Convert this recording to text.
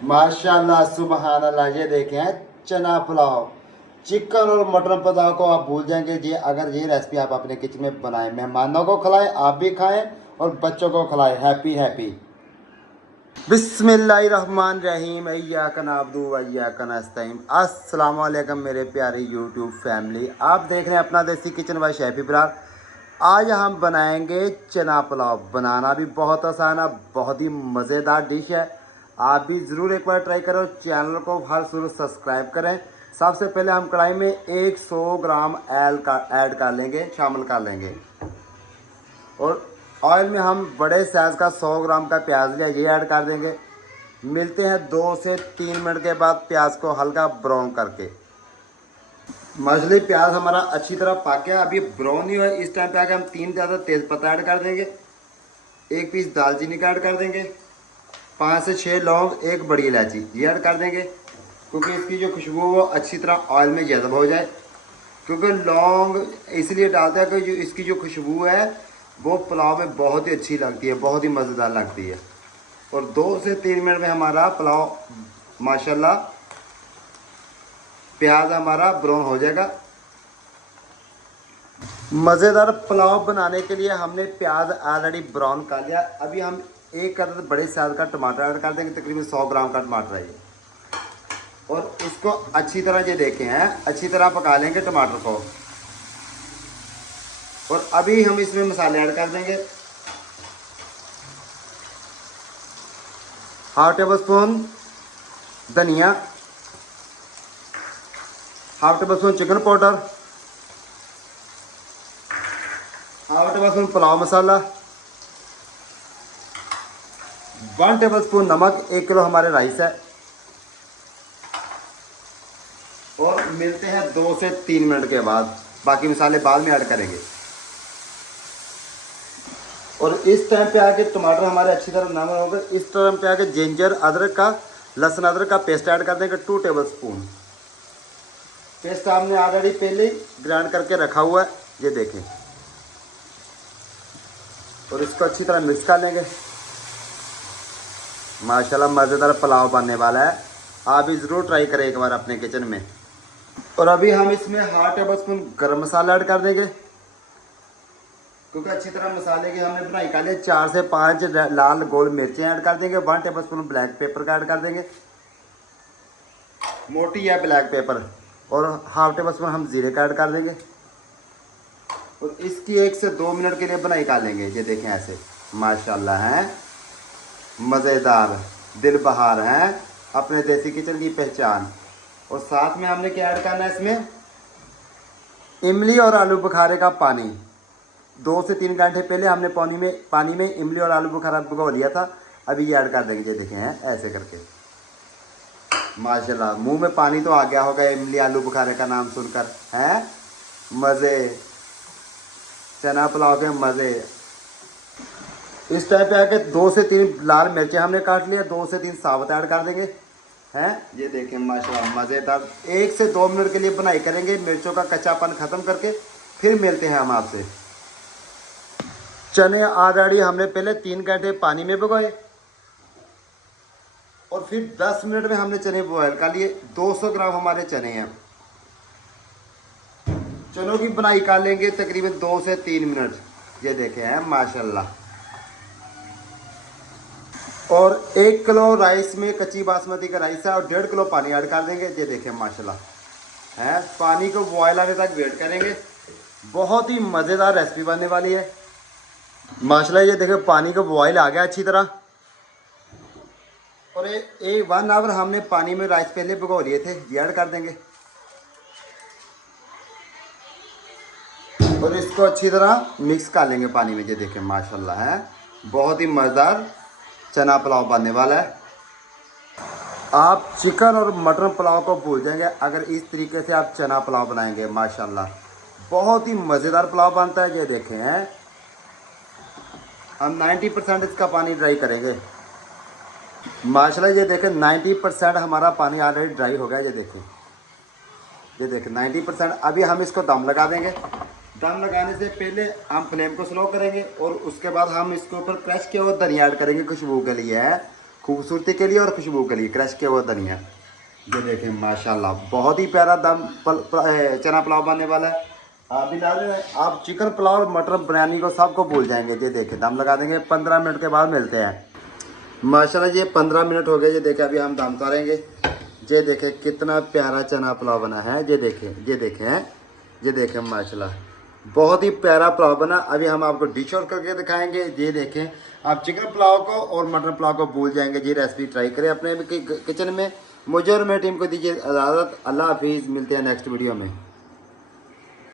माशाल्लाह सुबहान अल्लाह। ये देखें चना पुलाव, चिकन और मटन पुलाव को आप भूल जाएंगे जी अगर ये रेसिपी आप अपने किचन में बनाएं। मेहमानों को खिलाएं, आप भी खाएं और बच्चों को खिलाएं। Happy happy. बिस्मिल्लाहिर्रहमानिर्रहीम। इय्याका नअबुदु व इय्याका नस्तईन। अस्सलाम वालेकुम मेरे प्यारी यूट्यूब फैमिली। आप देख रहे हैं अपना देसी किचन बाय शेफ इब्रार। आज हम बनाएंगे चना पुलाव। बनाना भी बहुत आसान है, बहुत ही मज़ेदार डिश है। आप भी ज़रूर एक बार ट्राई करो। चैनल को हर ज़रूर सब्सक्राइब करें। सबसे पहले हम कढ़ाई में 100 ग्राम ऐड कर लेंगे, शामिल कर लेंगे। और ऑयल में हम बड़े साइज़ का 100 ग्राम का प्याज लिया, ये ऐड कर देंगे। मिलते हैं 2 से 3 मिनट के बाद प्याज को हल्का ब्राउन करके। मछली प्याज हमारा अच्छी तरह पक गया, अभी ब्राउन नहीं हुआ। इस टाइम पे आके हम 3 ज़्यादा तेज़पत्ता ऐड कर देंगे, 1 पीस दालचीनी का ऐड कर देंगे, 5 से 6 लौंग, 1 बड़ी इलायची ये ऐड कर देंगे, क्योंकि इसकी जो खुशबू वो अच्छी तरह ऑयल में जज़ब हो जाए। क्योंकि लौंग इसलिए डालते हैं कि जो इसकी जो खुशबू है वो पुलाव में बहुत ही अच्छी लगती है, बहुत ही मज़ेदार लगती है। और 2 से 3 मिनट में हमारा पुलाव माशाल्लाह प्याज हमारा ब्राउन हो जाएगा। मज़ेदार पुलाव बनाने के लिए हमने प्याज ऑलरेडी ब्राउन कर लिया। अभी हम एक अदद बड़े साइज का टमाटर ऐड कर देंगे, तकरीबन 100 ग्राम का टमाटर है ये। और इसको अच्छी तरह ये देखें हैं, अच्छी तरह पका लेंगे टमाटर को। और अभी हम इसमें मसाले ऐड कर देंगे। हाफ टेबल स्पून धनिया, half table spoon chicken powder, half table spoon pulao masala, 1 table spoon नमक। 1 किलो हमारे राइस है। और मिलते हैं 2 से 3 मिनट के बाद, बाकी मसाले बाद में ऐड करेंगे। और इस टाइम पे आके टमाटर हमारे अच्छी तरह नरम हो गए। इस टाइम पे आके जिंजर अदरक का, लहसुन अदरक का पेस्ट ऐड कर देंगे, 2 टेबल स्पून। पेस्ट हमने ऑलरेडी पहले ही ग्राइंड करके रखा हुआ है, ये देखें। और इसको अच्छी तरह मिक्स कर लेंगे। माशाल्लाह मज़ेदार पुलाव बनने वाला है, आप भी ज़रूर ट्राई करें एक बार अपने किचन में। और अभी हम इसमें हाफ टेबल स्पून गर्म मसाला ऐड कर देंगे, क्योंकि अच्छी तरह मसाले की हमने बनाई कर लिए। 4 से 5 लाल गोल मिर्चें ऐड कर देंगे, 1 टेबल स्पून ब्लैक पेपर का ऐड कर देंगे, मोटी है ब्लैक पेपर। और हाफ टेबल स्पून हम जीरे का ऐड कर देंगे। और इसकी 1 से 2 मिनट के लिए बनाई कर लेंगे। ये देखें ऐसे माशाल्लाह हैं, मज़ेदार दिल बहार हैं, अपने देसी किचन की पहचान। और साथ में हमने क्या ऐड करना है इसमें, इमली और आलू बुखारे का पानी। 2 से 3 घंटे पहले हमने पानी में इमली और आलू बुखारा भिगो लिया था, अभी ये ऐड कर देंगे। ये देखें हैं ऐसे करके। माशाल्लाह मुंह में पानी तो आ गया होगा इमली आलू बुखारे का नाम सुनकर, हैं मज़े, चना पुलाव के मज़े। इस टाइप पे आके 2 से 3 लाल मिर्चें हमने काट लिया, 2 से 3 साबुत ऐड कर देंगे, हैं। ये देखें माशाल्लाह मज़ेदार। 1 से 2 मिनट के लिए बनाई करेंगे, मिर्चों का कच्चापन ख़त्म करके फिर मिलते हैं हम आपसे। चने ऑलरेडी हमने पहले 3 घंटे पानी में भिगोए और फिर 10 मिनट में हमने चने बॉयल कर लिए। 200 ग्राम हमारे चने हैं। चनों की बनाई कर लेंगे तकरीबन 2 से 3 मिनट। ये देखे हैं माशाल्लाह। और 1 किलो राइस में कच्ची बासमती का राइस है और 1.5 किलो पानी ऐड कर देंगे। ये देखें माशाल्लाह है, पानी को बॉयल आने तक वेट करेंगे। बहुत ही मज़ेदार रेसिपी बनने वाली है माशाल्लाह। ये देखें पानी को बॉयल आ गया अच्छी तरह। और 1 आवर हमने पानी में राइस पहले भिगो लिए थे, ये ऐड कर देंगे। और इसको अच्छी तरह मिक्स कर लेंगे पानी में। ये देखें माशाल्लाह है, बहुत ही मज़ेदार चना पुलाव बनने वाला है। आप चिकन और मटन पुलाव को भूल जाएंगे अगर इस तरीके से आप चना पुलाव बनाएंगे। माशाल्लाह बहुत ही मज़ेदार पुलाव बनता है। ये देखें हैं, हम 90% इसका पानी ड्राई करेंगे माशाल्लाह। ये देखें 90% हमारा पानी ऑलरेडी ड्राई हो गया। ये देखें 90%। अभी हम इसको दम लगा देंगे। दम लगाने से पहले हम फ्लेम को स्लो करेंगे और उसके बाद हम इसके ऊपर क्रश किया हुआ धनिया ऐड करेंगे, खुशबू के लिए है। खूबसूरती के लिए और खुशबू के लिए क्रश किया हुआ धनिया। ये देखें माशाल्लाह बहुत ही प्यारा चना पुलाव बनने वाला है। आप भी आप चिकन पुलाव मटर बिरयानी को सबको भूल जाएंगे। ये देखें दम लगा देंगे, 15 मिनट के बाद मिलते हैं। माशाल्लाह ये 15 मिनट हो गए। ये देखें अभी हम दम उतारेंगे। ये देखें कितना प्यारा चना पुलाव बना है। ये देखें माशाल्लाह बहुत ही प्यारा पुलाव बना। अभी हम आपको डिश आउट करके दिखाएंगे। ये देखें आप चिकन पुलाव को और मटन पुलाव को भूल जाएंगे। ये रेसिपी ट्राई करें अपने किचन में। मुझे और मेरी टीम को दीजिए इजाज़त। अल्लाह हाफिज़, मिलते हैं नेक्स्ट वीडियो में।